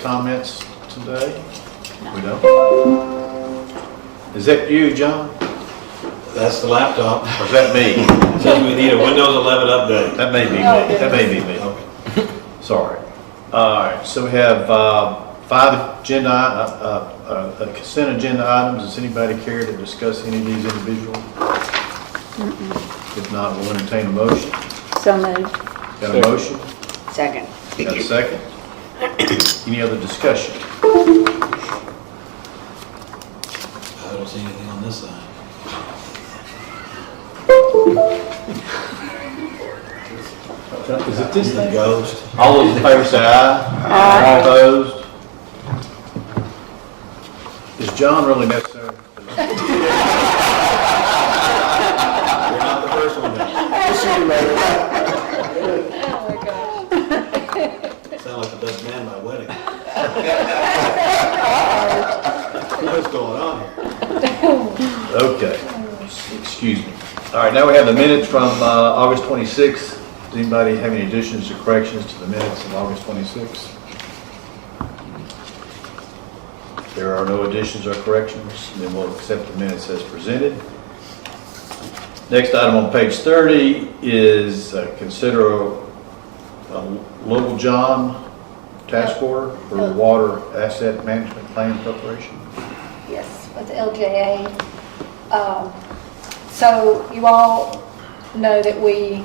Comments today? We don't? Is that you, John? That's the laptop. Or is that me? It says we need a Windows 11 update. That may be me. That may be me. Okay. Sorry. All right, so we have five consent agenda items. Does anybody care to discuss any of these individually? If not, we'll entertain a motion. So moved. Got a motion? Second. Got a second? Any other discussion? I don't see anything on this side. Is it this thing? Ghost. All those in favor say aye. Aye. Opposed? Is John really necessary? You're not the first one. Oh my gosh. Sound like the best man by wedding. What's going on here? Okay, excuse me. All right, now we have the minutes from August 26th. Does anybody have any additions or corrections to the minutes of August 26th? If there are no additions or corrections, then we'll accept the minutes as presented. Next item on page 30 is consider a local John task order for the water asset management plan preparation. Yes, with the LJA. So you all know that we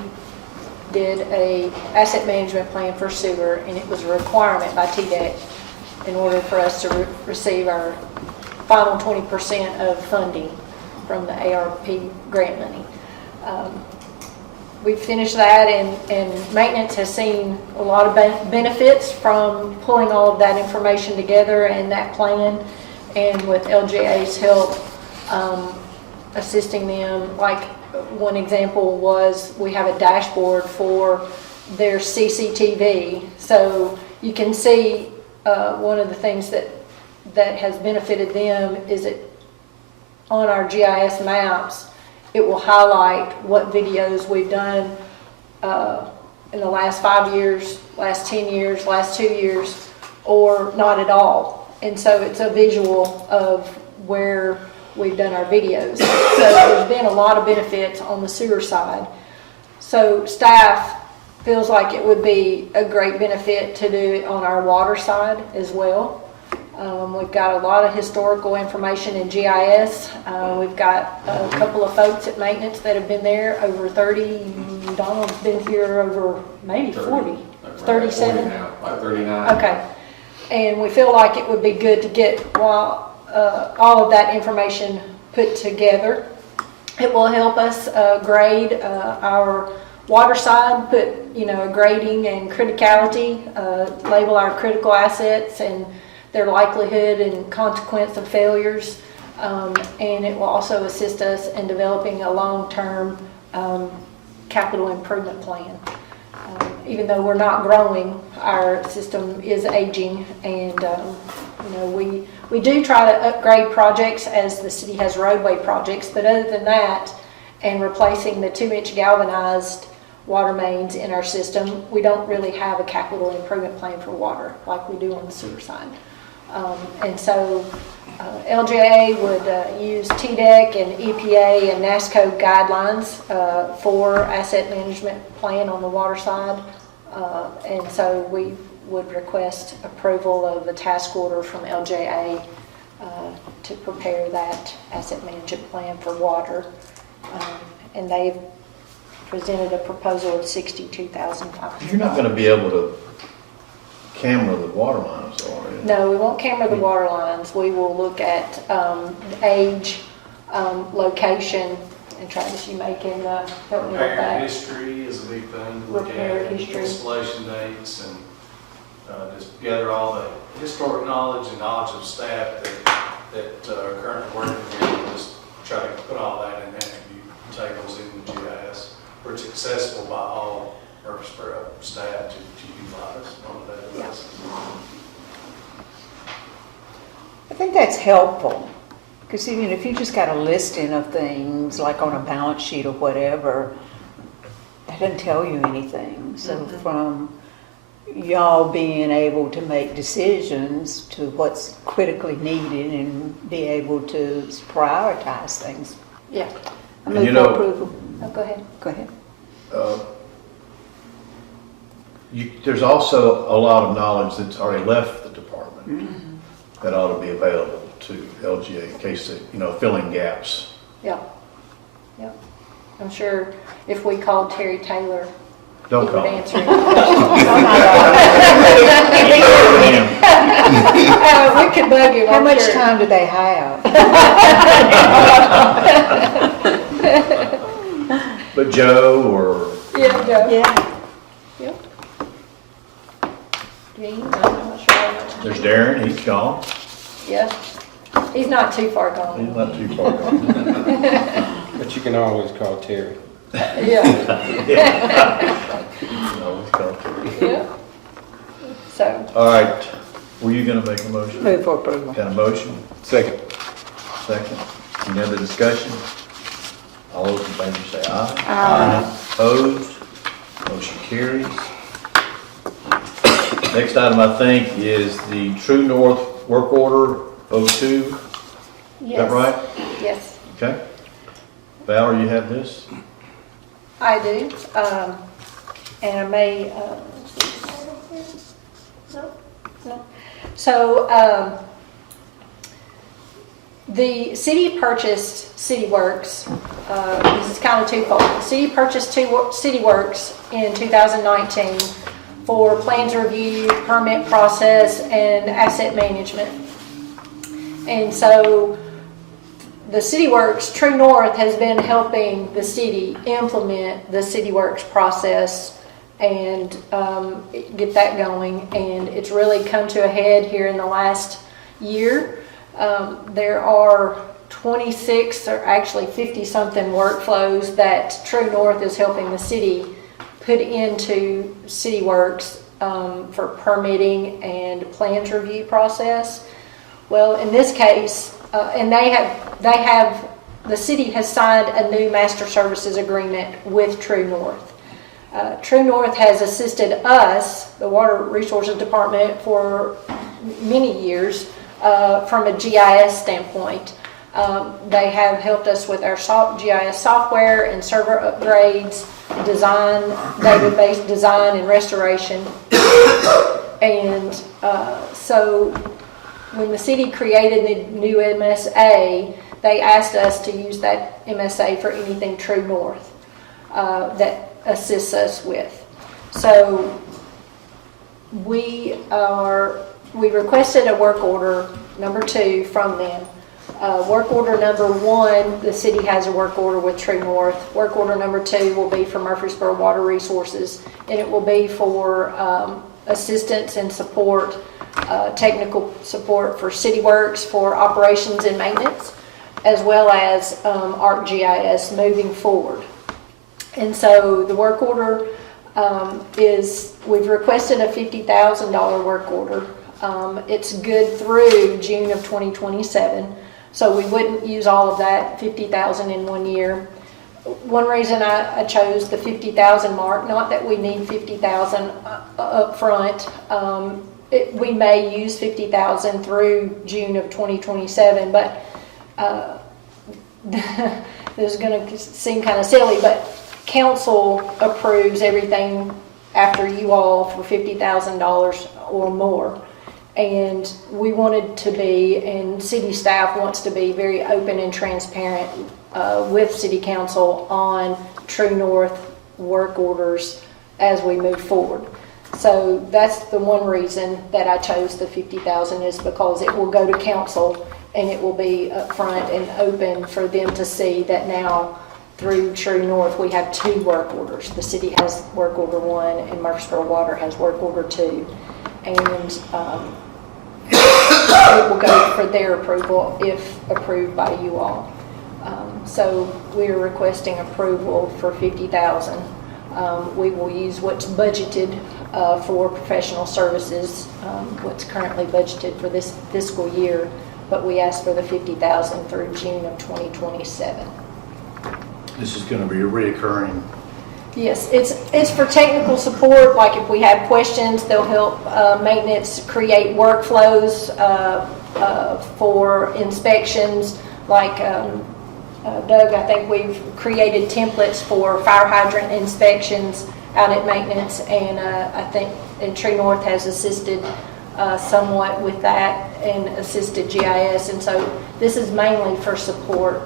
did a asset management plan for sewer, and it was a requirement by TDEC in order for us to receive our final 20% of funding from the ARP grant money. We've finished that, and maintenance has seen a lot of benefits from pulling all of that information together and that plan, and with LGA's help, assisting them. Like one example was we have a dashboard for their CCTV, so you can see one of the things that has benefited them is that on our GIS maps, it will highlight what videos we've done in the last 5 years, last 10 years, last 2 years, or not at all. And so it's a visual of where we've done our videos. So there's been a lot of benefits on the sewer side. So staff feels like it would be a great benefit to do it on our water side as well. We've got a lot of historical information in GIS. We've got a couple of folks at maintenance that have been there over 30. Donald's been here over maybe 40, 37. Like 39. Okay. And we feel like it would be good to get all of that information put together. It will help us grade our water side, put a grading and criticality, label our critical assets and their likelihood and consequence of failures, and it will also assist us in developing a long-term capital improvement plan. Even though we're not growing, our system is aging, and we do try to upgrade projects as the city has roadway projects, but other than that, and replacing the 2-inch galvanized water mains in our system, we don't really have a capital improvement plan for water like we do on the sewer side. And so LJA would use TDEC and EPA and NASCO guidelines for asset management plan on the water side. And so we would request approval of a task order from LJA to prepare that asset management plan for water. And they've presented a proposal of $62,500. You're not going to be able to camera the water lines, are you? No, we won't camera the water lines. We will look at age, location, and Travis, you may can help me with Repair that. history is a big thing to look Repair at, history. installation dates, and just gather all the historic knowledge and knowledge of staff that are currently working here, and just try to put all that in attribute tables in the GIS, where it's accessible by all Murfreesboro staff to utilize on a daily basis. I think that's helpful, because even if you just got a listing of things, like on a balance sheet or whatever, that doesn't tell you anything. So from y'all being able to make decisions to what's critically needed and be able to prioritize things. Yeah. I And move you for know- approval. Oh, go ahead. Go ahead. There's also a lot of knowledge that's already left the department that ought to be available to LGA in case, filling gaps. Yeah. Yeah. I'm sure if we called Terry Taylor, he Don't would call him. answer any questions. We could bug him, How I'm much sure. time do they have? But Joe or, Yeah, Joe. Yeah. Yep. Gene, I'm not sure how much. there's Darren, he's gone. Yeah. He's not too far He's gone. not too far gone. But you can always call Terry. Yeah, No, he's gone. yeah. So, All right, were you gonna make a motion? Move for approval. Got a motion? Second. Second. Any other discussion? All those in favor say aye. Aye. Opposed? Motion carries. Next item, I think, is the True North Work Order 02. Is yes. that right? Yes, Okay. Valerie, you have this? I do. And I may, no. So, the city purchased City Works, this is kind of twofold. The city purchased City Works in 2019 for plans review, permit process, and asset management. And so the City Works, True North has been helping the city implement the City Works process and get that going. And it's really come to a head here in the last year. There are 26 or actually 50-something workflows that True North is helping the city put into City Works for permitting and plans review process. Well, in this case, and the city has signed a new master services agreement with True North. True North has assisted us, the Water Resources Department, for many years from a GIS standpoint. They have helped us with our GIS software and server upgrades, design, database design and restoration. And so when the city created the new MSA, they asked us to use that MSA for anything True North that assists us with. So we requested a work order number 2 from them. Work order number 1, the city has a work order with True North. Work order number 2 will be for Murfreesboro Water Resources, and it will be for assistance and support, technical support for City Works for operations and maintenance, as well as ArcGIS moving forward. And so the work order we've requested a $50,000 work order. It's good through June of 2027, so we wouldn't use all of that $50,000 in 1 year. One reason I chose the $50,000 mark, not that we need $50,000 up front. We may use $50,000 through June of 2027, but this is going to seem kind of silly, but council approves everything after you all for $50,000 or more. And we wanted to be, and city staff wants to be very open and transparent with city council on True North work orders as we move forward. So that's the one reason that I chose the $50,000, is because it will go to council and it will be upfront and open for them to see that now through True North we have 2 work orders. The city has work order 1 and Murfreesboro Water has work order 2. And it will go for their approval if approved by you all. So we're requesting approval for $50,000. We will use what's budgeted for professional services, what's currently budgeted for this fiscal year, but we asked for the $50,000 through June of 2027. This is gonna be a reoccurring Yes, it's for technical support, like if we have questions, they'll help maintenance create workflows for inspections, like Doug, I think we've created templates for fire hydrant inspections out at maintenance, and I think True North has assisted somewhat with that and assisted GIS, and so this is mainly for support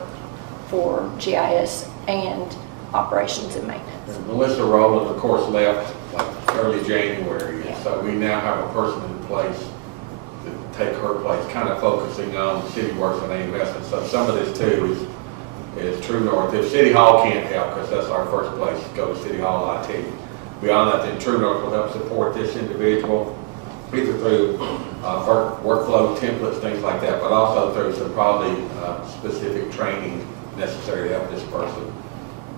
for GIS and operations and maintenance. And Melissa Rowland, of course, left like early January, and so we now have a person in place to take her place, kind of focusing on city works and AMS. And so some of this too is True North. If City Hall can't help, because that's our first place to go to City Hall IT. Beyond that, then True North will help support this individual, either through workflow templates, things like that, but also through some probably specific training necessary to help this person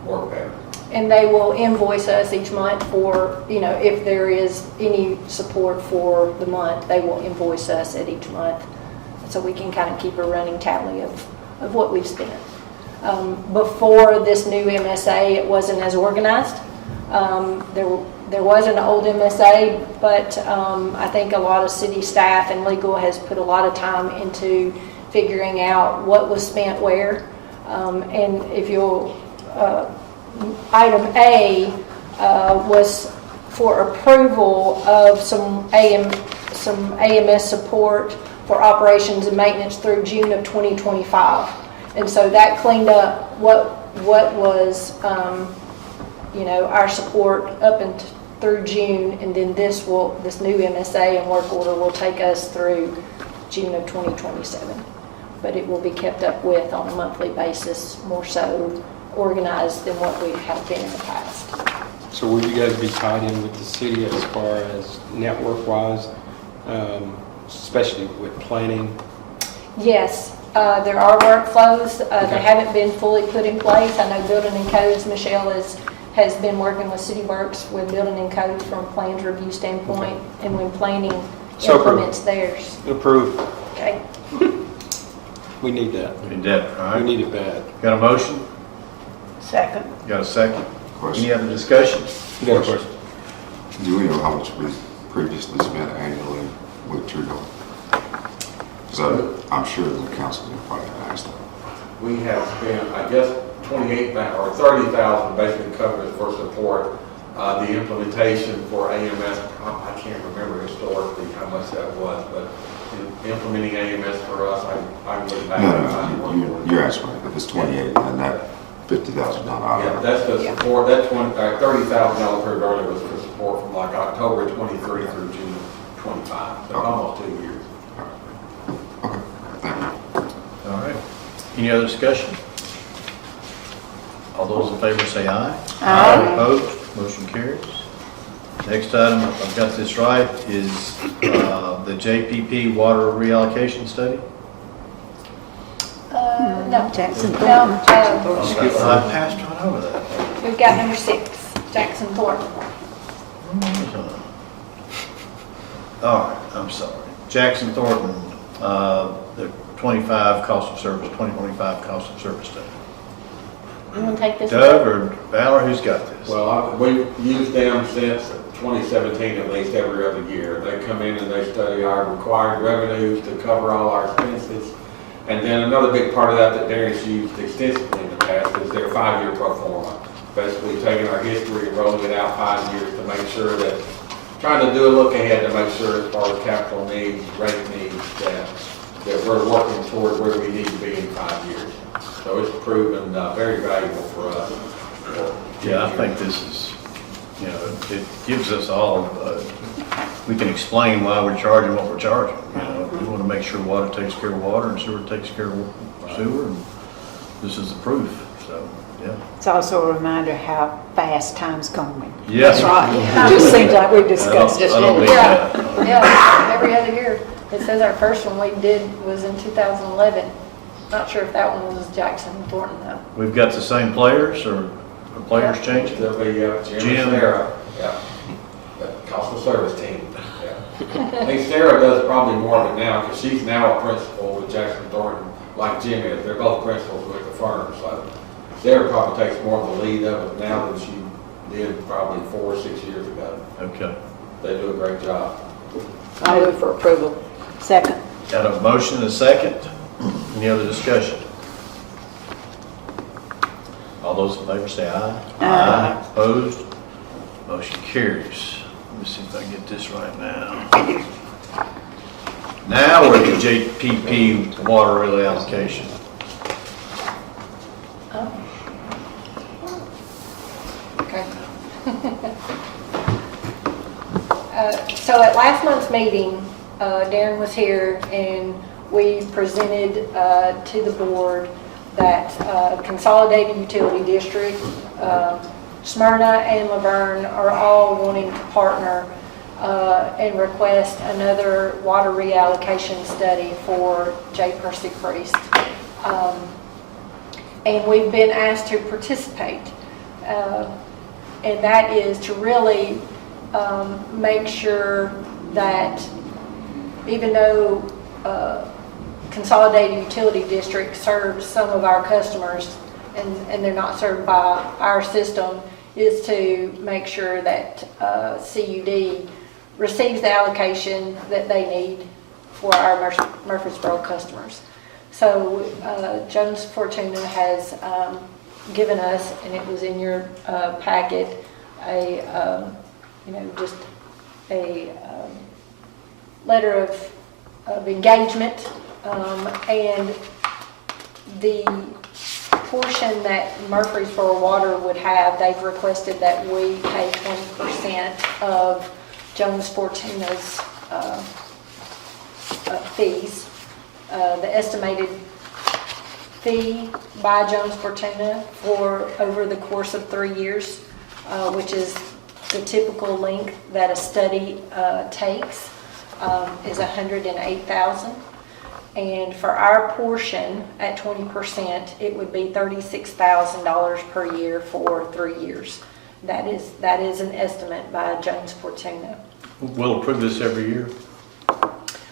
work better. And they will invoice us each month for, if there is any support for the month, they will invoice us at each month. So we can kind of keep a running tally of what we've spent. Before this new MSA, it wasn't as organized. There was an old MSA, but I think a lot of city staff and legal has put a lot of time into figuring out what was spent where. And if you'll, item A was for approval of some AMS support for operations and maintenance through June of 2025. And so that cleaned up what was, our support up and through June, and then this new MSA and work order will take us through June of 2027. But it will be kept up with on a monthly basis, more so organized than what we have been in the past. So will you guys be tied in with the city as far as network-wise, especially with planning? Yes, there are workflows. They haven't been fully put in place. I know Building and Codes, Michelle has been working with City Works with Building and Codes from a plans review standpoint, and when planning implements theirs. Approved. Okay. We need that. We need that, all We right? need it bad. Got a motion? Second. Got a second? Question. Any other discussion? You got a question? Do we know how much we previously spent annually with True North? So I'm sure the council will probably ask that. We have spent, I guess, 28,000 or 30,000 basically covered for support. The implementation for AMS, I can't remember historically how much that was, but implementing AMS for us, I would back. No, you're answering. If it's 28, then that $50,000 Yeah, that's the support, that $30,000 per earlier was for support from like October 23 through June 25, so almost 2 years. Okay, thank you. All right. Any other discussion? All those in favor say aye. Aye. Opposed? Motion carries. Next item, if I've got this right, is the JPP water reallocation study. No. Jackson No, Thornton. I passed right over that. We've got number 6, Jackson Thornton. All right, I'm sorry. Jackson Thornton, the 2025 cost of service study. You want to take this? Doug or Valor, who's got this? Well, we've used them since 2017, at least every other year. They come in and they study our required revenues to cover all our expenses. And then another big part of that Darius used extensively in the past is their 5-year pro forma. Basically taking our history and rolling it out 5 years to make sure that, trying to do a look ahead to make sure as far as capital needs, rate needs, that we're working toward where we need to be in 5 years. So it's proven very valuable for us. Yeah, I think this is, it gives us all, we can explain why we're charging what we're charging. We want to make sure water takes care of water and sewer takes care of sewer, and this is the proof, so, yeah. It's also a reminder how fast time's going. Yes. Right. It just seems like we discussed it. I don't mean Yeah, that. yeah, every other year. It says our first one we did was in 2011. Not sure if that one was Jackson Thornton though. We've got the same players, or the players changing? There'll be Jim Jim. and Sarah, yeah. The cost of service team, yeah. I think Sarah does probably more of it now because she's now a principal with Jackson Thornton, like Jim is. They're both principals with the firm, so Sarah probably takes more of the lead of it now than she did probably 4 or 6 years ago. Okay. They do a great job. I move for approval. Second. Got a motion and a second. Any other discussion? All those in favor say aye. Aye. Opposed? Motion carries. Let me see if I can get this right now. Now we're at the JPP water relay allocation. Okay. So at last month's meeting, Darren was here and we presented to the board that Consolidated Utility District, Smyrna and Laverne are all wanting to partner and request another water reallocation study for J. Percy Priest. And we've been asked to participate. And that is to really make sure that even though Consolidated Utility District serves some of our customers and they're not served by our system, is to make sure that CUD receives the allocation that they need for our Murfreesboro customers. So Jones Fortuna has given us, and it was in your packet, just a letter of engagement, and the portion that Murfreesboro Water would have, they've requested that we pay 20% of Jones Fortuna's fees. The estimated fee by Jones Fortuna for over the course of 3 years, which is the typical length that a study takes, is $108,000. And for our portion at 20%, it would be $36,000 per year for 3 years. That is an estimate by Jones Fortuna. We'll approve this every year.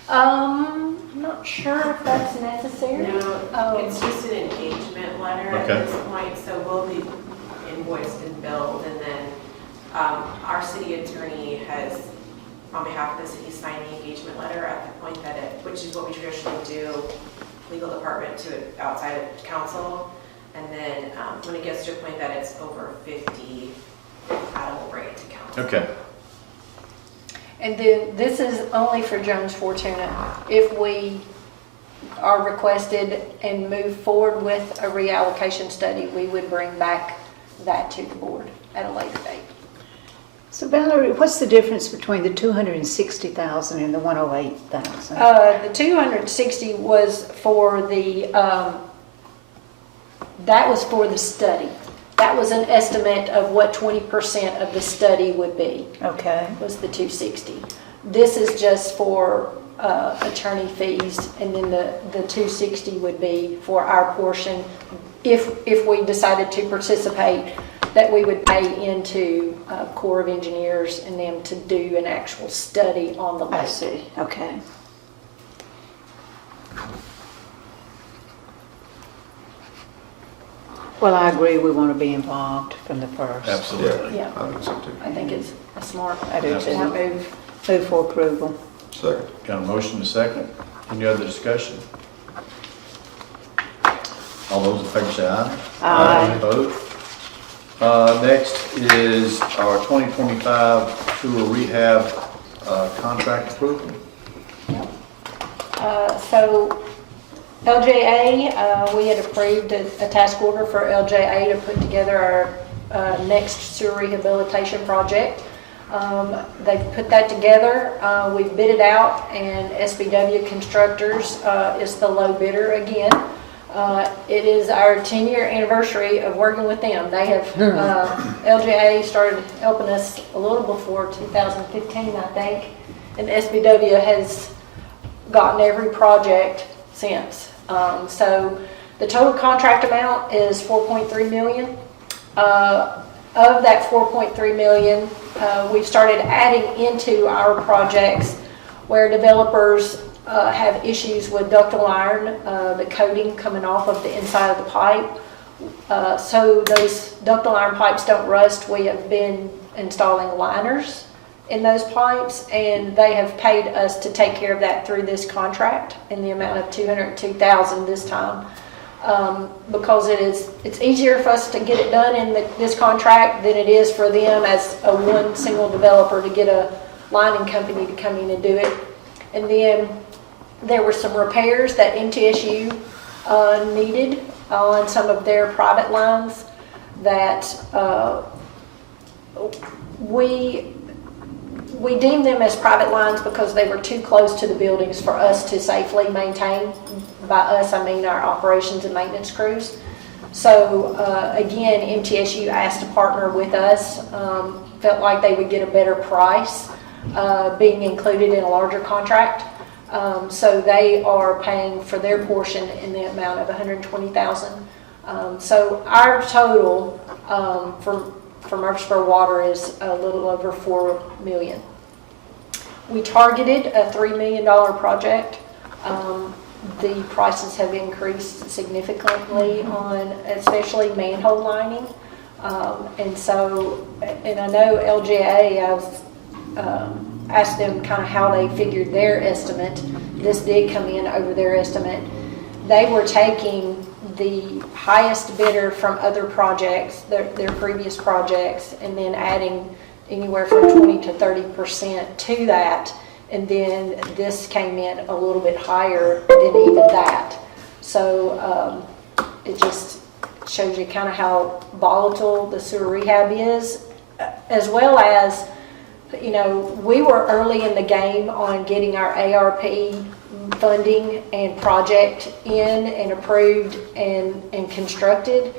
I'm not sure if that's necessary. No, it's just an engagement letter at Okay. this point, so we'll be invoiced and billed, and then our city attorney has, on behalf of the city, signed the engagement letter at the point that which is what we traditionally do, legal department to outside of council, and then when it gets to a point that it's over 50, I will bring it to council. Okay. And then this is only for Jones Fortuna. If we are requested and move forward with a reallocation study, we would bring back that to the board at a later date. So Valerie, what's the difference between the 260,000 and the 108,000? The 260 was for that was for the study. That was an estimate of what 20% of the study would be, Okay. was the 260. This is just for attorney fees, and then the 260 would be for our portion. If we decided to participate, that we would pay into Corps of Engineers and them to do an actual study on the lake. I see, okay. Well, I agree, we want to be involved from the first. Absolutely. Yeah, I think so too. I think it's a smart I do too. move. Move for approval. Second. Got a motion and a second. Any other discussion? All those in favor say aye. Aye. Opposed? Next is our 2025 sewer rehab contract approval. So LJA, we had approved a task order for LJA to put together our next sewer rehabilitation project. They've put that together. We've bid it out, and SBW Constructors is the low bidder again. It is our 10-year anniversary of working with them. They have, LJA started helping us a little before 2015, I think, and SBW has gotten every project since. So the total contract amount is $4.3 million. Of that $4.3 million, we've started adding into our projects where developers have issues with ductile iron, the coating coming off of the inside of the pipe, So those ductile iron pipes don't rust, we have been installing liners in those pipes, and they have paid us to take care of that through this contract in the amount of $202,000 this time. Because it's easier for us to get it done in this contract than it is for them as a one single developer to get a lining company to come in and do it. And then there were some repairs that MTSU needed on some of their private lines that we deemed them as private lines because they were too close to the buildings for us to safely maintain. By us, I mean our operations and maintenance crews. So again, MTSU asked to partner with us, felt like they would get a better price being included in a larger contract. So they are paying for their portion in the amount of $120,000. So our total for Murfreesboro Water is a little over $4 million. We targeted a $3 million project. The prices have increased significantly on especially manhole lining. And I know LGA, I've asked them kind of how they figured their estimate. This did come in over their estimate. They were taking the highest bidder from other projects, their previous projects, and then adding anywhere from 20 to 30% to that. And then this came in a little bit higher than even that. So it just shows you kind of how volatile the sewer rehab is, as well as, you know, we were early in the game on getting our ARP funding and project in and approved and constructed.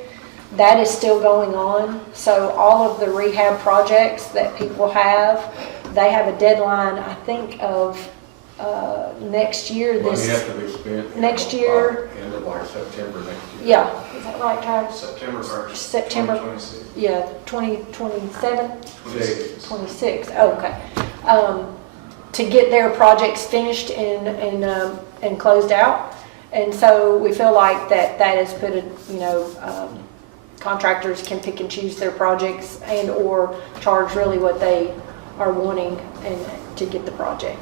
That is still going on. So all of the rehab projects that people have, they have a deadline, I think, of next year. Well, This you have to be spent. next year. End of like September next year. Yeah, is that right, Travis? September 1st. September. 2026. Yeah, 2027? 26. 26, oh, okay. To get their projects finished and closed out. And so we feel like that has put a, you know, contractors can pick and choose their projects and or charge really what they are wanting and to get the project.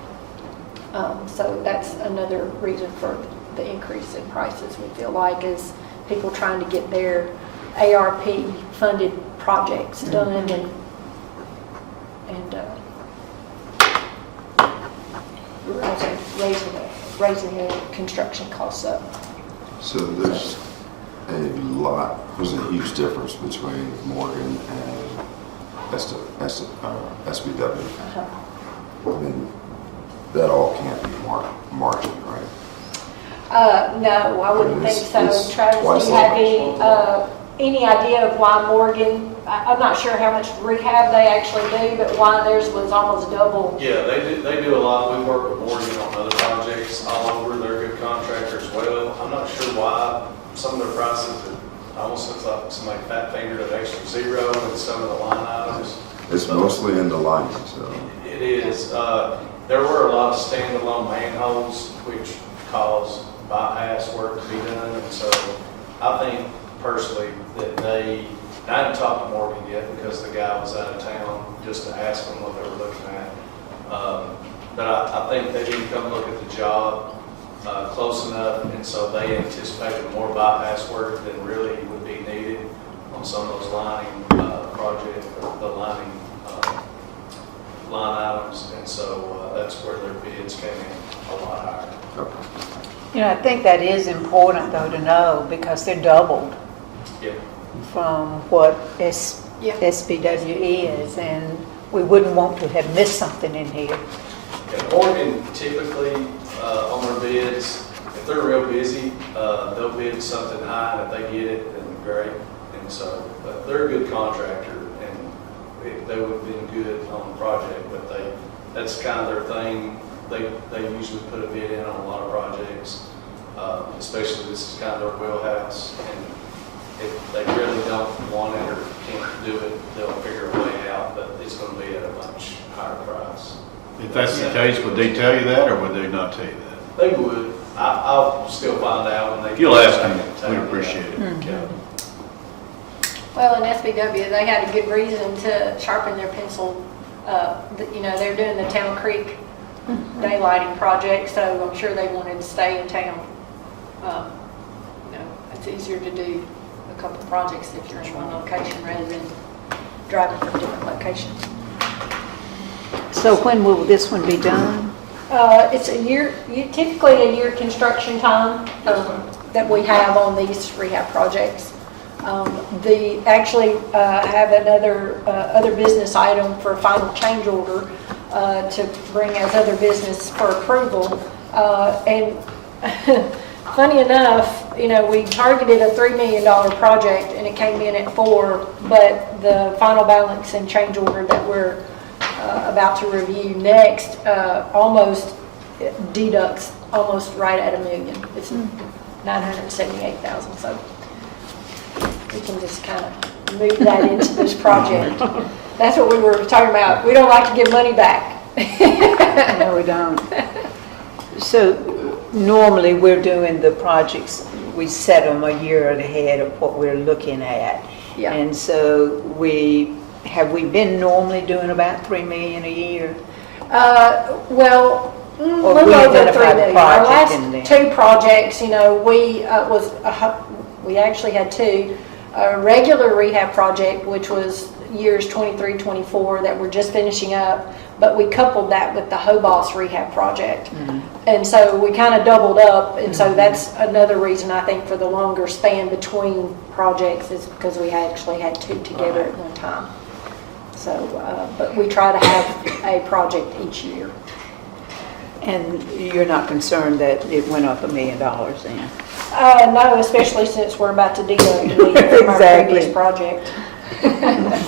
So that's another reason for the increase in prices, we feel like, is people trying to get their ARP funded projects done and raising the construction costs up. So there's there's a huge difference between Morgan and SBW. Uh-huh. I mean, that all can't be margin, right? No, I wouldn't think so. It's Travis, twice do you have that any idea of why Morgan, I'm not sure how much rehab they actually do, but why theirs was almost double? Yeah, they do a lot. We work with Morgan on other projects all over. They're a good contractor as well. I'm not sure why some of their prices, it almost looks like somebody fat fingered an extra zero in some of the line items. It's mostly in the lining, so. It is. There were a lot of standalone manholes which caused bypass work to be done. And so I think personally that I haven't talked to Morgan yet because the guy was out of town just to ask them what they were looking at. But I think they didn't come look at the job close enough, and so they anticipated more bypass work than really would be needed on some of those lining projects, the lining line items, and so that's where their bids came in a lot higher. Okay. You know, I think that is important though to know because they're doubled Yeah. from what Yeah. SBW is, and we wouldn't want to have missed something in here. And Morgan typically, on their bids, if they're real busy, they'll bid something high, and if they get it, then great. And so, but they're a good contractor, and they would have been good on the project, but that's kind of their thing. They usually put a bid in on a lot of projects, especially this is kind of their wheelhouse. And if they really don't want it or can't do it, they'll figure a way out, but it's going to be at a much higher price. If that's the case, would they tell you that, or would they not tell you that? They would. I'll still find out when they. If you'll ask them, Tell we'd me appreciate that. it. Yeah. Well, in SBW, they had a good reason to sharpen their pencil. You know, they're doing the Town Creek daylighting project, so I'm sure they wanted to stay in town. You know, it's easier to do a couple projects if you're in one location rather than driving from different locations. So when will this one be done? It's a year, typically a year construction time that we have on these rehab projects. Actually have another other business item for final change order to bring as other business for approval. And funny enough, you know, we targeted a $3 million project and it came in at 4, but the final balance and change order that we're about to review next almost deducts almost right at $1 million. It's 978,000. So we can just kind of move that into this project. That's what we were talking about. We don't like to give money back. No, we don't. So normally we're doing the projects, we set them a year ahead of what we're looking at. Yeah. And so have we been normally doing about 3 million a year? Well, a Or little we over 3 identified the million. Our project in there. last 2 projects, you know, we actually had 2. A regular rehab project, which was years 23, 24 that we're just finishing up, but we coupled that with the Hobos rehab project. And so we kind of doubled up, and so that's another reason I think for the longer span between projects is because we actually had 2 together at one time. So, but we try to have a project each year. And you're not concerned that it went up $1 million then? No, especially since we're about to deduct from our Exactly. previous project.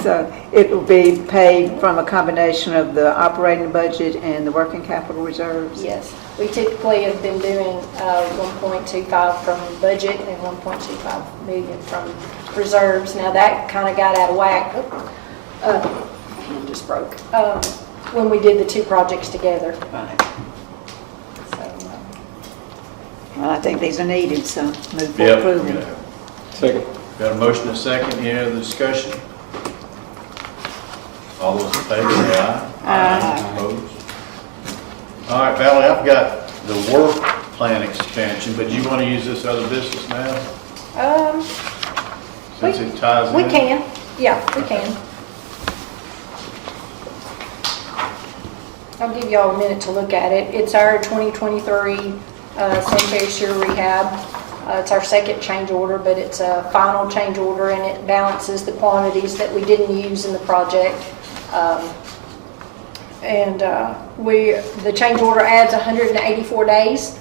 So it will be paid from a combination of the operating budget and the working capital reserves? Yes, we typically have been doing 1.25 from budget and 1.25 million from reserves. Now that kind of got out of whack. It just broke when we did the 2 projects together. Right. So, Well, I think these are needed, so move for Yep. approval. Second. Got a motion and a second, any other discussion? All those in favor say aye. Aye. Opposed? All right, Valerie, I've got the work plan expansion, but you want to use this other business now? Since it ties in? we can, yeah, we can. I'll give y'all a minute to look at it. It's our 2023 sanitary sewer rehab. It's our second change order, but it's a final change order and it balances the quantities that we didn't use in the project. The change order adds 184 days.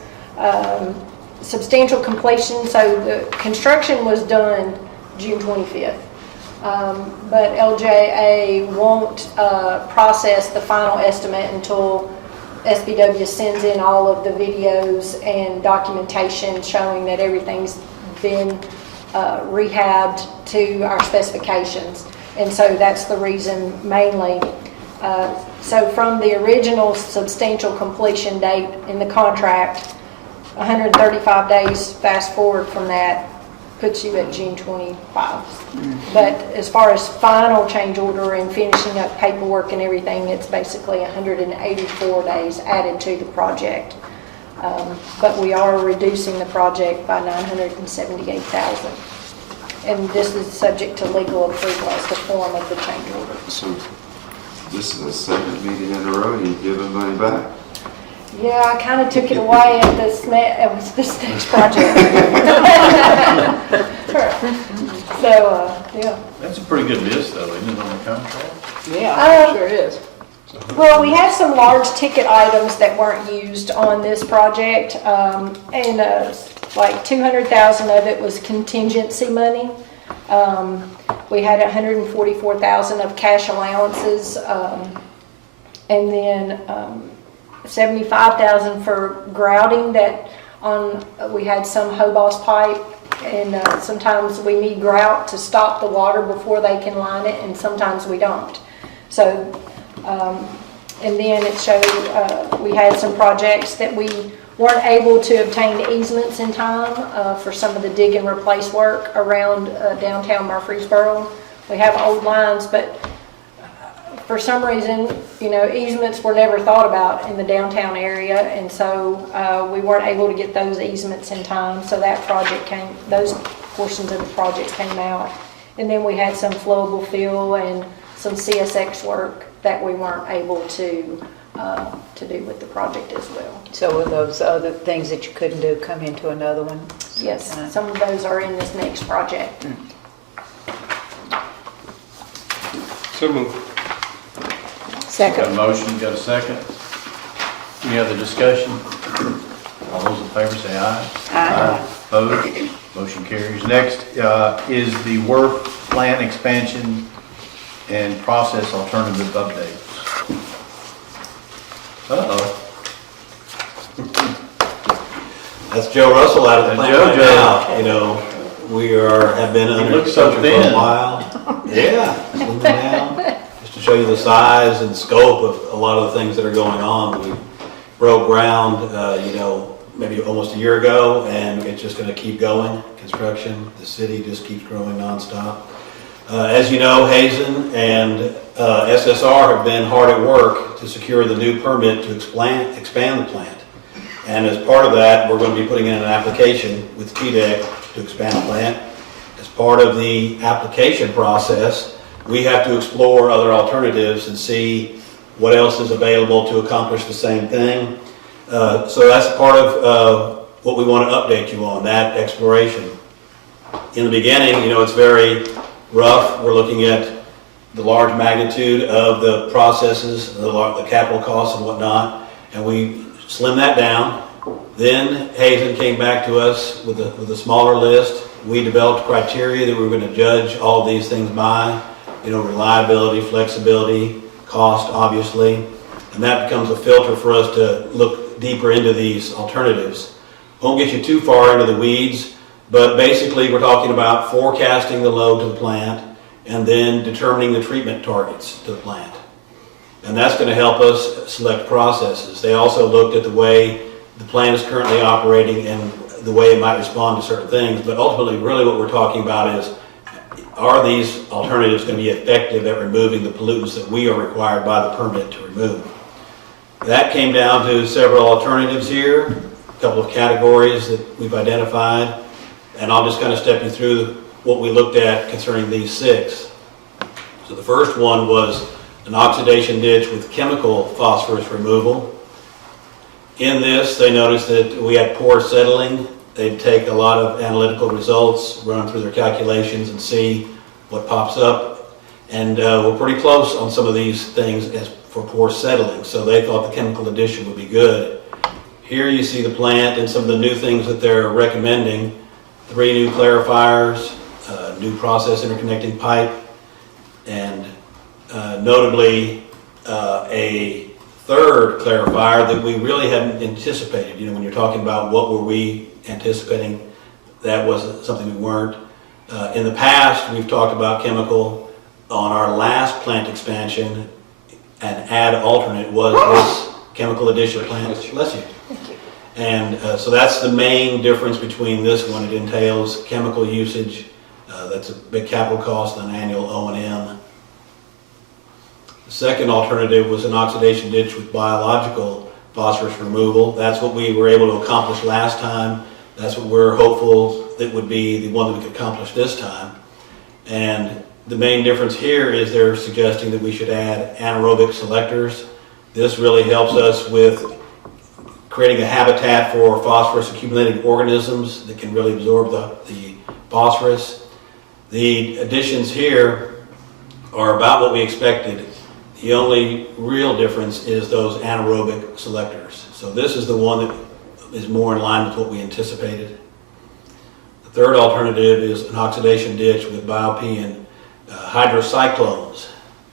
Substantial completion, so the construction was done June 25th. But LJA won't process the final estimate until SBW sends in all of the videos and documentation showing that everything's been rehabbed to our specifications. And so that's the reason mainly. So from the original substantial completion date in the contract, 135 days fast forward from that puts you at June 25. But as far as final change order and finishing up paperwork and everything, it's basically 184 days added to the project. But we are reducing the project by $978,000. And this is subject to legal approval as the form of the change order. So this is the second meeting in a row you've given money back? Yeah, I kind of took it away at this next project. So, yeah. That's a pretty good list though, isn't it, on the contract? Yeah, sure is. Well, we had some large ticket items that weren't used on this project, and like 200,000 of it was contingency money. We had 144,000 of cash allowances, and then 75,000 for grouting that we had some Hobos pipe, and sometimes we need grout to stop the water before they can line it, and sometimes we don't. So, and then it showed we had some projects that we weren't able to obtain easements in time for some of the dig and replace work around downtown Murfreesboro. We have old lines, but for some reason, easements were never thought about in the downtown area, and so we weren't able to get those easements in time, so those portions of the project came out. And then we had some flowable fill and some CSX work that we weren't able to do with the project as well. So will those other things that you couldn't do come into another one? Yes, some of those are in this next project. So moved. Got a Second. motion, got a second? Any other discussion? All those in favor say aye. Aye. Opposed? Motion carries. Next is the WRF plan expansion and process alternative updates. Uh-oh. That's Joe Russell out of the plant right JoJo. now. We have been under looks so construction for thin. a while. Yeah, slimmed down. Just to show you the size and scope of a lot of the things that are going on. We broke ground, maybe almost a year ago, and it's just going to keep going. Construction, the city just keeps growing nonstop. As you know, Hazen and SSR have been hard at work to secure the new permit to expand the plant. And as part of that, we're going to be putting in an application with TDEC to expand the plant. As part of the application process, we have to explore other alternatives and see what else is available to accomplish the same thing. So that's part of what we want to update you on, that exploration. In the beginning, it's very rough. We're looking at the large magnitude of the processes, the capital costs and whatnot, and we slimmed that down. Then Hazen came back to us with a smaller list. We developed criteria that we were going to judge all of these things by, reliability, flexibility, cost, obviously, and that becomes a filter for us to look deeper into these alternatives. Won't get you too far into the weeds, but basically we're talking about forecasting the load to the plant and then determining the treatment targets to the plant. And that's going to help us select processes. They also looked at the way the plant is currently operating and the way it might respond to certain things, but ultimately really what we're talking about is, are these alternatives going to be effective at removing the pollutants that we are required by the permit to remove? That came down to several alternatives here, a couple of categories that we've identified, and I'll just kind of step you through what we looked at concerning these 6. So the first one was an oxidation ditch with chemical phosphorus removal. In this, they noticed that we had poor settling. They'd take a lot of analytical results, run them through their calculations and see what pops up. And we're pretty close on some of these things as for poor settling, so they thought the chemical addition would be good. Here you see the plant and some of the new things that they're recommending. 3 new clarifiers, new process interconnecting pipe, and notably a third clarifier that we really hadn't anticipated. When you're talking about what were we anticipating, that was something we weren't. In the past, we've talked about chemical. On our last plant expansion, an add alternate was this chemical addition plant. Bless you. And so that's the main difference between this one. It entails chemical usage. That's a big capital cost and an annual O&M. The second alternative was an oxidation ditch with biological phosphorus removal. That's what we were able to accomplish last time. That's what we're hopeful that would be the one that we could accomplish this time. And the main difference here is they're suggesting that we should add anaerobic selectors. This really helps us with creating a habitat for phosphorus accumulating organisms that can really absorb the phosphorus. The additions here are about what we expected. The only real difference is those anaerobic selectors. So this is the one that is more in line with what we anticipated. The third alternative is an oxidation ditch with biopian hydrocyclones,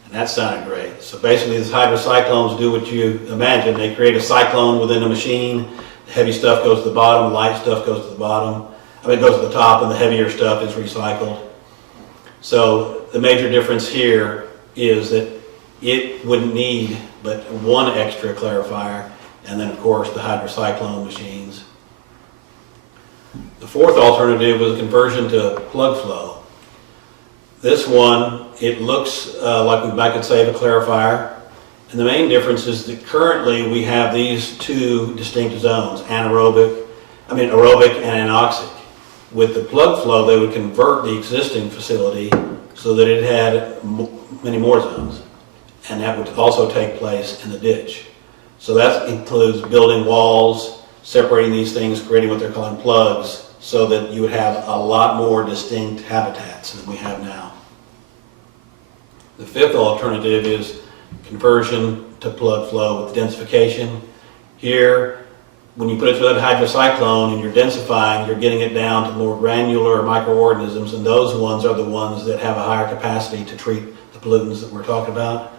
and that sounded great. So basically these hydrocyclones do what you imagine. They create a cyclone within a machine. The heavy stuff goes to the bottom, the light stuff goes to the bottom. It goes to the top, and the heavier stuff is recycled. So the major difference here is that it wouldn't need but 1 extra clarifier, and then, of course, the hydrocyclone machines. The fourth alternative was a conversion to plug flow. This one, it looks like we might could save a clarifier. And the main difference is that currently we have these two distinct zones, aerobic and anoxic. With the plug flow, they would convert the existing facility so that it had many more zones. And that would also take place in the ditch. So that includes building walls, separating these things, creating what they're calling plugs, so that you would have a lot more distinct habitats than we have now. The fifth alternative is conversion to plug flow with densification. Here, when you put it through that hydrocyclone and you're densifying, you're getting it down to more granular microorganisms, and those ones are the ones that have a higher capacity to treat the pollutants that we're talking about.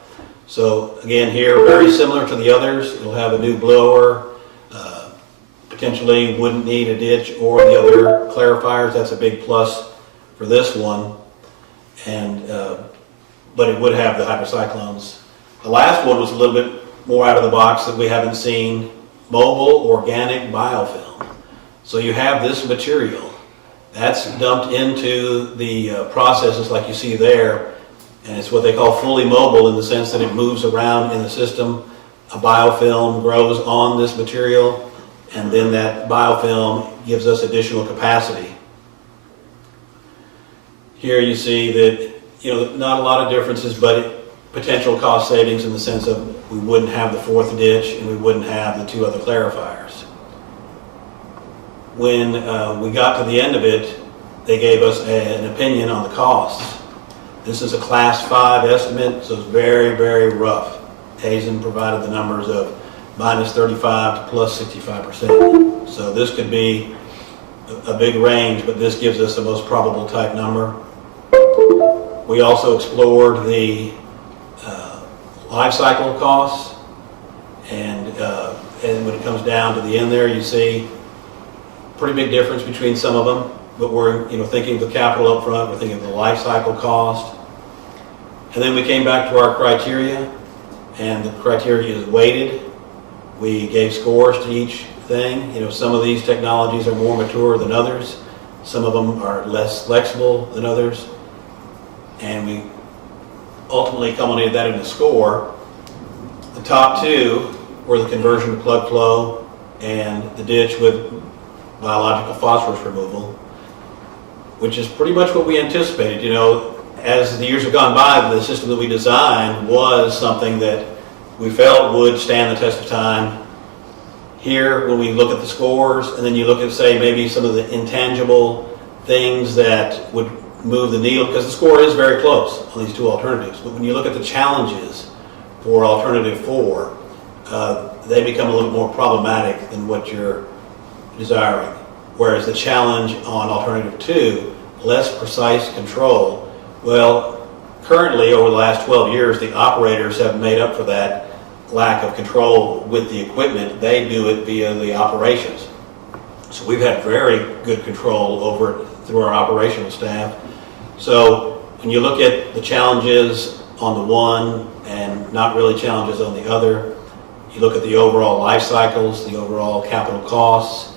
So again, here, very similar to the others, it'll have a new blower, potentially wouldn't need a ditch or the other clarifiers. That's a big plus for this one. And but it would have the hydrocyclones. The last one was a little bit more out of the box that we haven't seen, mobile organic biofilm. So you have this material that's dumped into the processes like you see there, and it's what they call fully mobile in the sense that it moves around in the system. A biofilm grows on this material, and then that biofilm gives us additional capacity. Here you see that, not a lot of differences, but potential cost savings in the sense of we wouldn't have the fourth ditch and we wouldn't have the two other clarifiers. When we got to the end of it, they gave us an opinion on the costs. This is a class 5 estimate, so it's very, very rough. Hazen provided the numbers of -35 to plus 65%. So this could be a big range, but this gives us the most probable type number. We also explored the life cycle costs, and when it comes down to the end there, you see pretty big difference between some of them. But we're thinking of the capital up front, we're thinking of the life cycle cost, and then we came back to our criteria, and the criteria is weighted. We gave scores to each thing. Some of these technologies are more mature than others. Some of them are less flexible than others. And we ultimately culminated that in a score. The top two were the conversion to plug flow and the ditch with biological phosphorus removal, which is pretty much what we anticipated. As the years have gone by, the system that we designed was something that we felt would stand the test of time. Here, when we look at the scores, and then you look at, say, maybe some of the intangible things that would move the needle, because the score is very close on these two alternatives. But when you look at the challenges for alternative 4, they become a little more problematic than what you're desiring. Whereas the challenge on alternative 2, less precise control, well, currently over the last 12 years, the operators have made up for that lack of control with the equipment. They do it via the operations. So we've had very good control over it through our operational staff. So when you look at the challenges on the one and not really challenges on the other, you look at the overall life cycles, the overall capital costs,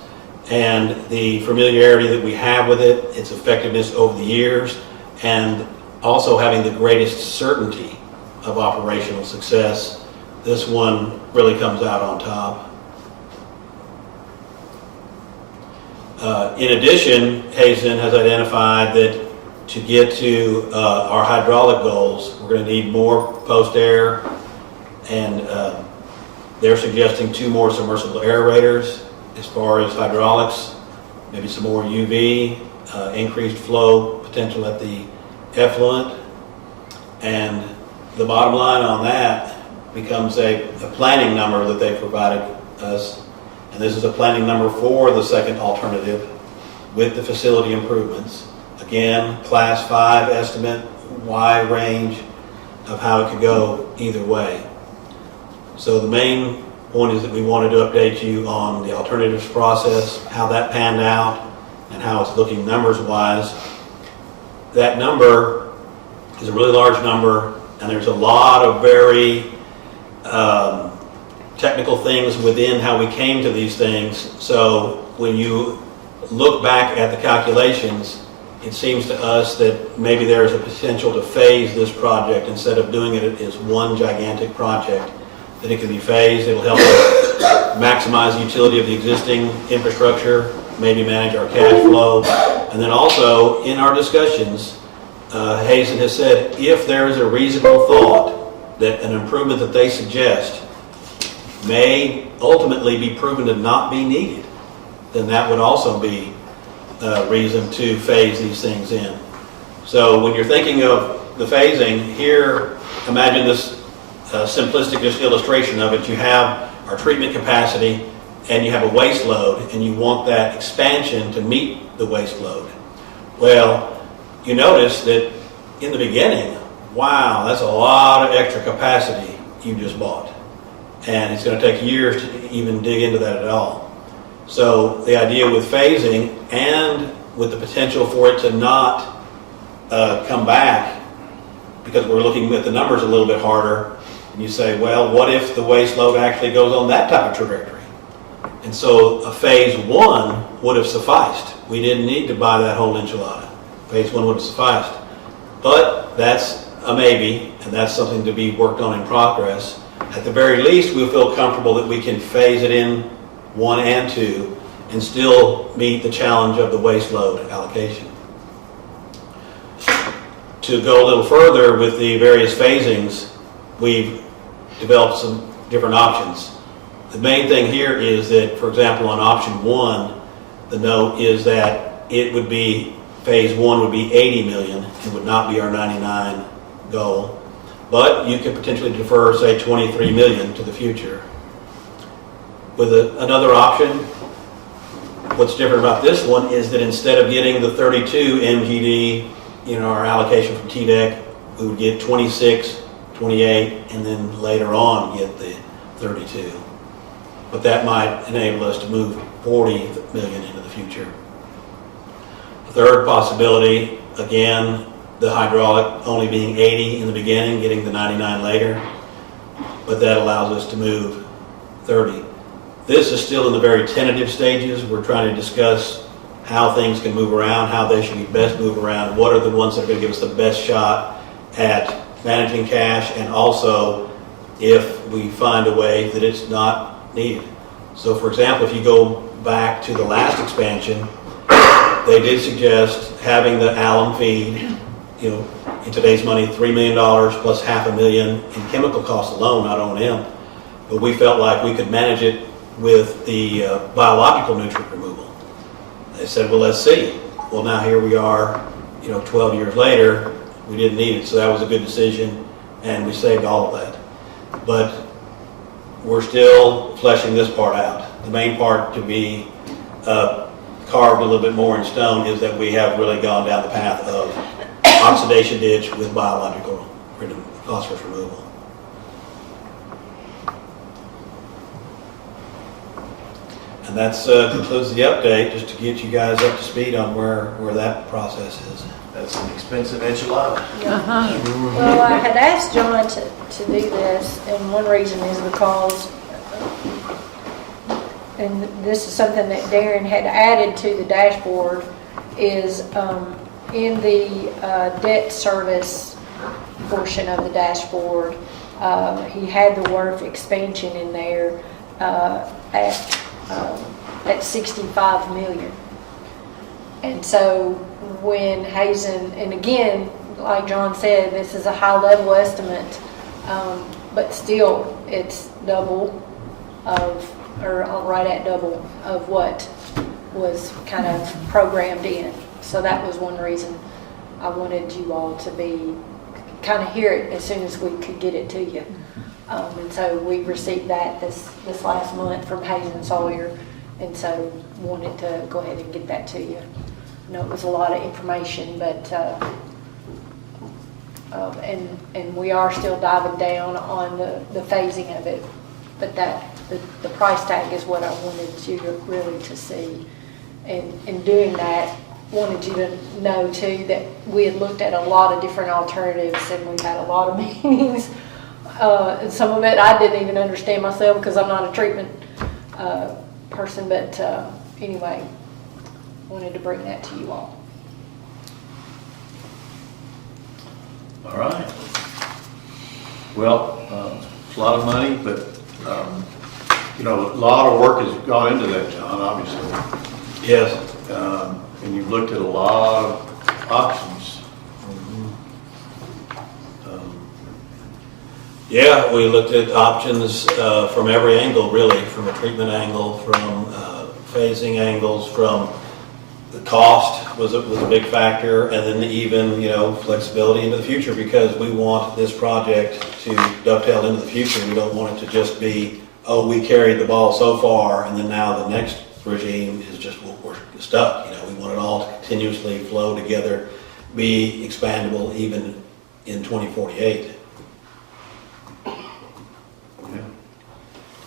and the familiarity that we have with it, its effectiveness over the years, and also having the greatest certainty of operational success, this one really comes out on top. In addition, Hazen has identified that to get to our hydraulic goals, we're going to need more post-air, and they're suggesting 2 more submersible aerators. As far as hydraulics, maybe some more UV, increased flow potential at the effluent, and the bottom line on that becomes a planning number that they provided us, and this is a planning number for the second alternative with the facility improvements. Again, class 5 estimate, wide range of how it could go either way. So the main point is that we wanted to update you on the alternatives process, how that panned out, and how it's looking numbers-wise. That number is a really large number, and there's a lot of very technical things within how we came to these things. So when you look back at the calculations, it seems to us that maybe there is a potential to phase this project instead of doing it as one gigantic project, that it can be phased. It'll help us maximize the utility of the existing infrastructure, maybe manage our cash flow. And then also, in our discussions, Hazen has said, if there is a reasonable thought that an improvement that they suggest may ultimately be proven to not be needed, then that would also be reason to phase these things in. So when you're thinking of the phasing here, imagine this simplistic just illustration of it. You have our treatment capacity and you have a waste load, and you want that expansion to meet the waste load. Well, you notice that in the beginning, wow, that's a lot of extra capacity you just bought. And it's going to take years to even dig into that at all. So the idea with phasing and with the potential for it to not come back, because we're looking at the numbers a little bit harder, and you say, well, what if the waste load actually goes on that type of trajectory? And so a phase one would have sufficed. We didn't need to buy that whole enchilada. Phase one would have sufficed. But that's a maybe, and that's something to be worked on in progress. At the very least, we'll feel comfortable that we can phase it in 1 and 2 and still meet the challenge of the waste load allocation. To go a little further with the various phasings, we've developed some different options. The main thing here is that, for example, on option 1, the note is that it would be, phase 1 would be 80 million. It would not be our 99 goal. But you could potentially defer, say, 23 million to the future. With another option, what's different about this one is that instead of getting the 32 MGD, our allocation from TDEC, we would get 26, 28, and then later on get the 32. But that might enable us to move 40 million into the future. The third possibility, again, the hydraulic only being 80 in the beginning, getting the 99 later, but that allows us to move 30. This is still in the very tentative stages. We're trying to discuss how things can move around, how they should be best moved around, what are the ones that are going to give us the best shot at managing cash, and also if we find a way that it's not needed. So for example, if you go back to the last expansion, they did suggest having the alum feed, in today's money, $3 million plus $500,000 in chemical costs alone, not O&M. But we felt like we could manage it with the biological nutrient removal. They said, well, let's see. Well, now here we are, 12 years later, we didn't need it. So that was a good decision, and we saved all of that. But we're still fleshing this part out. The main part to be carved a little bit more in stone is that we have really gone down the path of oxidation ditch with biological phosphorus removal. And that concludes the update, just to get you guys up to speed on where that process is. That's an expensive enchilada. Well, I had asked John to do this, and one reason is because, and this is something that Darren had added to the dashboard, is in the debt service portion of the dashboard, he had the word expansion in there at 65 million. And so when Hazen, and again, like John said, this is a high-level estimate, but still it's double of, or right at double of what was kind of programmed in. So that was one reason I wanted you all to kind of hear it as soon as we could get it to you. And so we received that this last month from Hazen Sawyer, and so wanted to go ahead and get that to you. I know it was a lot of information, but and we are still diving down on the phasing of it, but the price tag is what I wanted you to really to see. And in doing that, wanted you to know too that we had looked at a lot of different alternatives, and we've had a lot of meetings And some of it I didn't even understand myself because I'm not a treatment person, but anyway, wanted to bring that to you all. All right. Well, it's a lot of money, but, you know, a lot of work has gone into that, John, obviously. Yes. And you've looked at a lot of options. Yeah, we looked at options from every angle, really, from a treatment angle, from phasing angles, from the cost was a big factor, and then even, you know, flexibility into the future, because we want this project to dovetail into the future. We don't want it to just be, oh, we carried the ball so far, and then now the next regime is just, we're stuck. You know, we want it all to continuously flow together, be expandable even in 2048.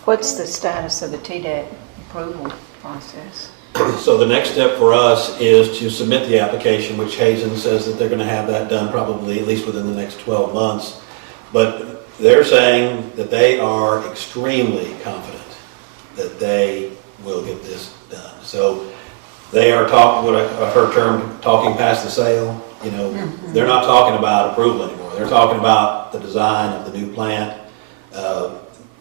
What's the status of the TDEC approval process? So the next step for us is to submit the application, which Hazen says that they're going to have that done probably at least within the next 12 months. But they're saying that they are extremely confident that they will get this done. So they are talking, what I've heard termed talking past the sale. You know, they're not talking about approval anymore. They're talking about the design of the new plant.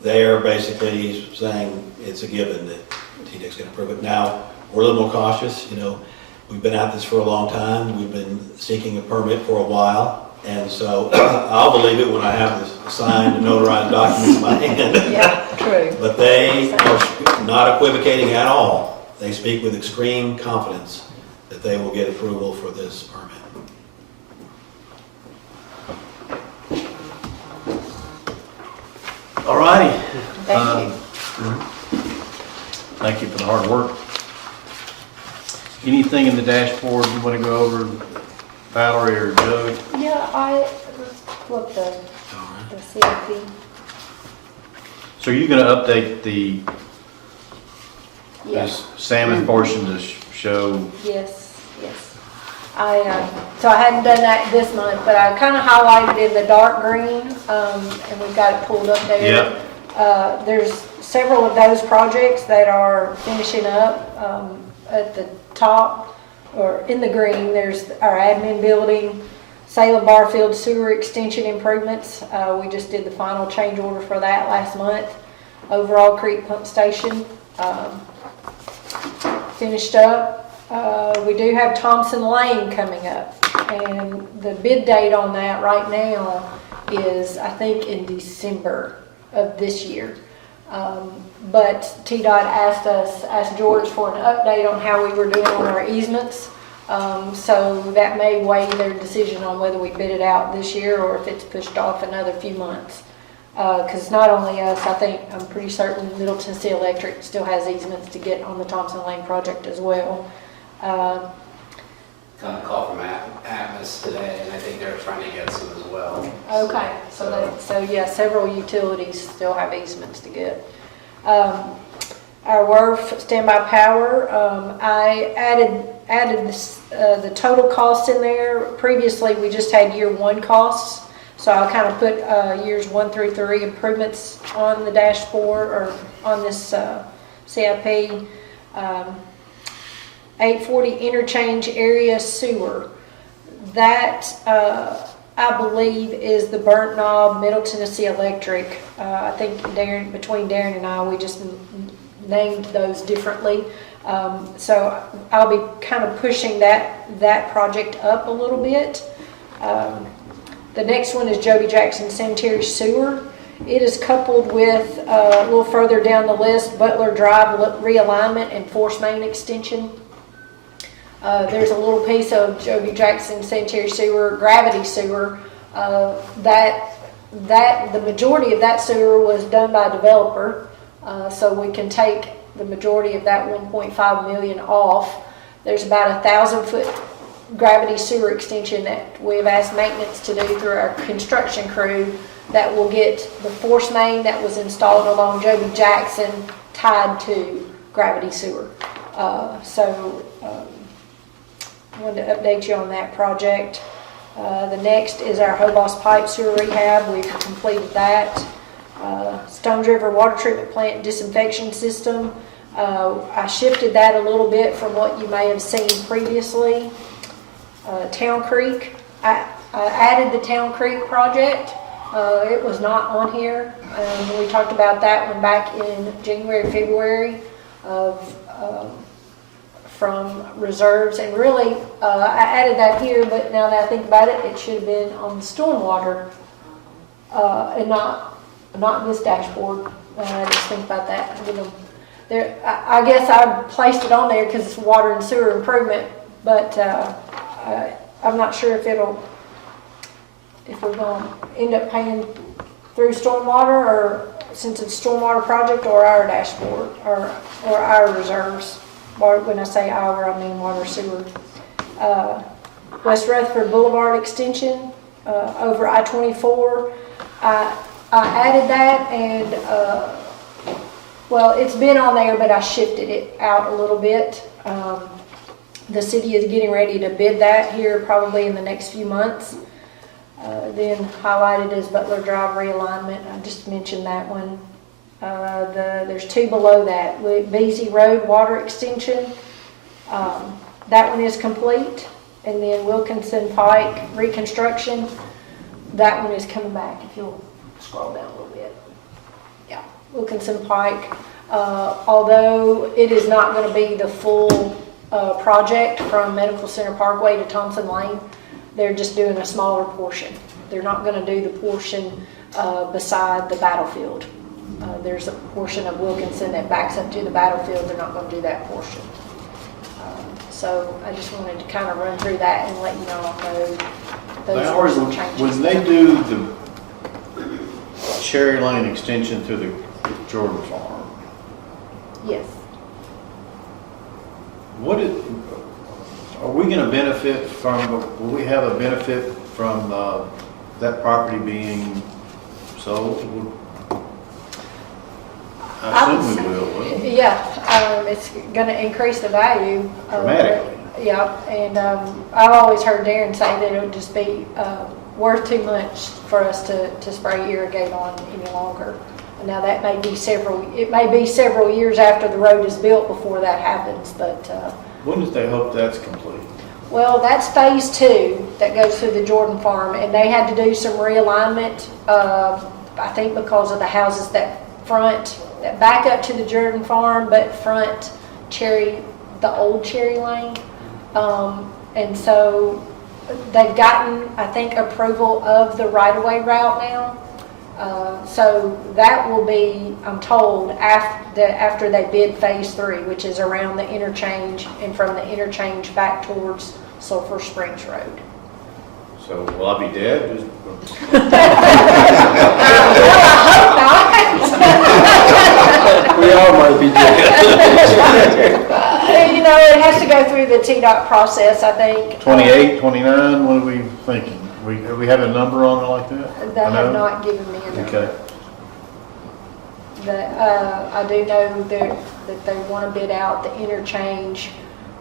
They're basically saying it's a given that TDEC's going to approve it. Now, we're a little more cautious. You know, we've been at this for a long time. We've been seeking a permit for a while. And so I'll believe it when I have the signed and notarized documents in my hand. Yeah, true. But they are not equivocating at all. They speak with extreme confidence that they will get approval for this permit. All righty. Thank you. Thank you for the hard work. Anything in the dashboard you want to go over, Valerie or Joe? Yeah, I looked the CIP. So are you going to update the Yes. this salmon portion to show? Yes. So I hadn't done that this month, but I kind of highlighted in the dark green, and we've got it pulled up there. Yep. There's several of those projects that are finishing up at the top, or in the green. There's our admin building, Salem Barfield sewer extension improvements. We just did the final change order for that last month. Overall Creek Pump Station finished up. We do have Thompson Lane coming up, and the bid date on that right now is, I think, in December of this year. But TDOT asked George for an update on how we were doing on our easements. So that may weigh their decision on whether we bid it out this year or if it's pushed off another few months. Because not only us, I'm pretty certain Middle Tennessee Electric still has easements to get on the Thompson Lane project as well. Got a call from Atmos today, and I think they're trying to get some as well. Okay, so yeah, several utilities still have easements to get. Our WRF standby power, I added this, the total cost in there. Previously, we just had year one costs, so I kind of put years 1 through 3 improvements on the dashboard or on this CIP. 840 interchange area sewer. That, I believe, is the Burnt Knob, Middle Tennessee Electric. I think between Darren and I, we just named those differently. So I'll be kind of pushing that project up a little bit. The next one is Joby Jackson Sanitary Sewer. It is coupled with, a little further down the list, Butler Drive realignment and force main extension. There's a little piece of Joby Jackson Sanitary Sewer, gravity sewer, that the majority of that sewer was done by a developer, so we can take the majority of that 1.5 million off. There's about 1,000-foot gravity sewer extension that we've asked maintenance to do through our construction crew that will get the force main that was installed along Joby Jackson tied to gravity sewer. I wanted to update you on that project. The next is our Hobos Pipe Sewer Rehab. We've completed that. Stones River Water Treatment Plant Disinfection System. I shifted that a little bit from what you may have seen previously. Town Creek, I added the Town Creek project. It was not on here. We talked about that one back in January, February from reserves. And really, I added that here, but now that I think about it, it should have been on the stormwater and not this dashboard. I just think about that. I guess I placed it on there because it's water and sewer improvement, but I'm not sure if we're going to end up paying through stormwater, or since it's a stormwater project, or our dashboard, or our reserves. Or when I say our, I mean water, sewer. West Rutherford Boulevard extension over I-24. I added that, and well, it's been on there, but I shifted it out a little bit. The city is getting ready to bid that here probably in the next few months. Then highlighted as Butler Drive realignment. I just mentioned that one. There's two below that. Beasy Road water extension. That one is complete. And then Wilkinson Pike reconstruction. That one is coming back. If you'll scroll down a little bit. Yeah, Wilkinson Pike. Although it is not going to be the full project from Medical Center Parkway to Thompson Lane, they're just doing a smaller portion. They're not going to do the portion beside the battlefield. There's a portion of Wilkinson that backs up to the battlefield. They're not going to do that portion. So I just wanted to kind of run through that and let you know on those were some changes. When they do the Cherry Lane extension to the Jordan Farm, Yes. are we going to benefit from, will we have a benefit from that property being sold? I assume we will, won't we? Yeah, it's going to increase the value. Dramatically. Yeah, and I've always heard Darren say that it would just be worth too much for us to spray irrigate on any longer. Now that may be several years after the road is built before that happens, but. When does they hope that's complete? Well, that's phase 2 that goes through the Jordan Farm, and they had to do some realignment, I think because of the houses that back up to the Jordan Farm, but front the old Cherry Lane. And so they've gotten, I think, approval of the right-of-way route now. So that will be, I'm told, after they bid phase 3, which is around the interchange and from the interchange back towards Sulphur Springs Road. So will I be dead? We all might be dead. It has to go through the TDOT process, I think. 28, 29, what are we thinking? We have a number on it like that? They I have know. not given me a number. Okay. I do know that they want to bid out the interchange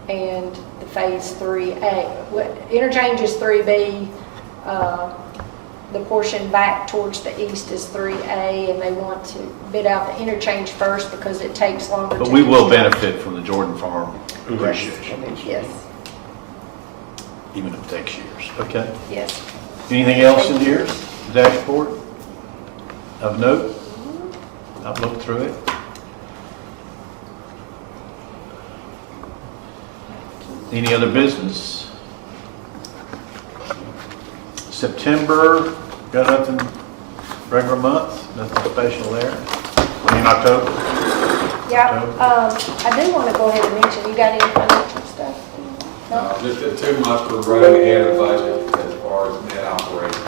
and the phase 3A. Interchange is 3B. The portion back towards the east is 3A, and they want to bid out the interchange first because it takes longer. But to we will construct. benefit from the Jordan Farm appreciation, Yes, even if it takes years. Okay. yes. Anything else in here? Dashboard? Of note? I've looked through it. Any other business? September, got nothing, regular month, nothing special there? October? Yeah, I do want to go ahead and mention, you got any financial stuff? No? Just that 2 months we're running ahead of budget as far as net operating.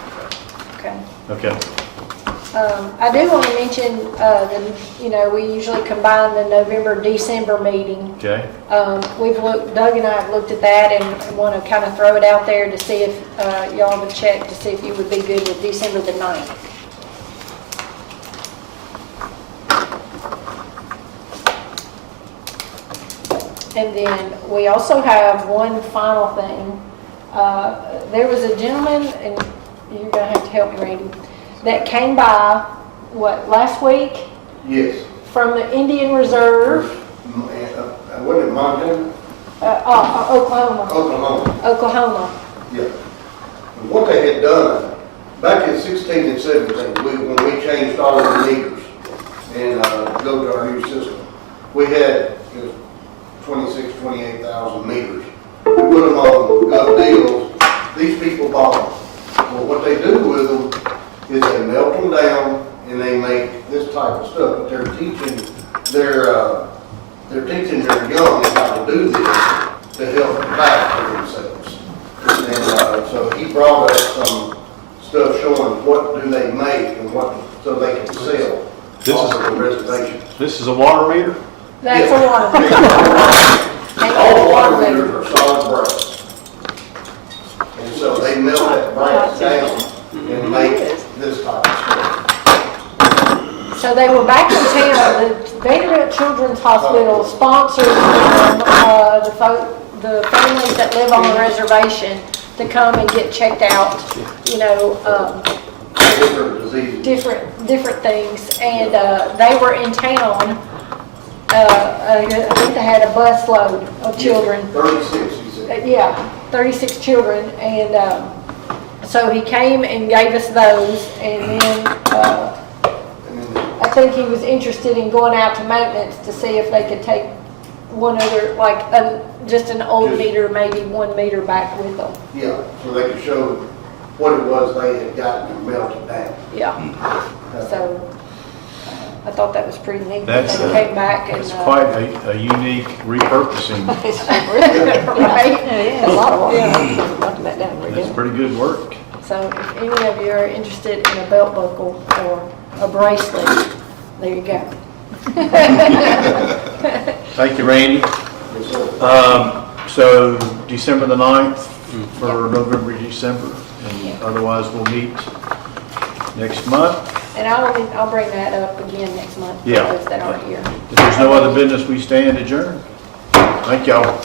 Okay. Okay. I do want to mention, we usually combine the November-December meeting. Okay. Doug and I have looked at that and want to kind of throw it out there to see if y'all would check to see if you would be good with December the 9th. And then we also have one final thing. There was a gentleman, and you're gonna have to help me, Randy, that came by, last week Yes. from the Indian Reserve, What in Montana? Oklahoma, Oklahoma. Yeah. And what they had done, back in 16 and 17, when we changed all of the meters and go to our new system, we had 28,000 meters. We put them on gov deals. These people bought them. Well, what they do with them is they melt them down and they make this type of stuff. But they're teaching their young how to do this to help back for themselves. And so he brought us some stuff showing what do they make and what, so they can sell off of the reservation. This is a water meter? that's a lot of All water meters are solid brass. And so they melt that brass down and make this type of stuff. So they were back in town, the Vanderbilt Children's Hospital sponsored the families that live on the reservation to come and get checked out, Different diseases. different things. And they were in town, I think they had a bus load of children. 36, he said. Yeah, 36 children. And so he came and gave us those, and then And then I think he was interested in going out to maintenance to see if they could take one other, just an old meter, maybe 1 meter back with them. yeah, so they could show what it was they had gotten and melted down. Yeah. So I thought that was pretty neat that That's, they came back and. It's quite a unique repurposing. Right? Yeah, a lot of water. Yeah. Knocking that down, we're That's doing. pretty good work. So if any of you are interested in a belt buckle or a bracelet, there you go. Thank you, Randy. Yes, sir. So December the 9th for November, December, and otherwise we'll meet next month. And I'll bring that up again next month for Yeah. those that aren't here. If there's no other business, we stand adjourned. Thank y'all.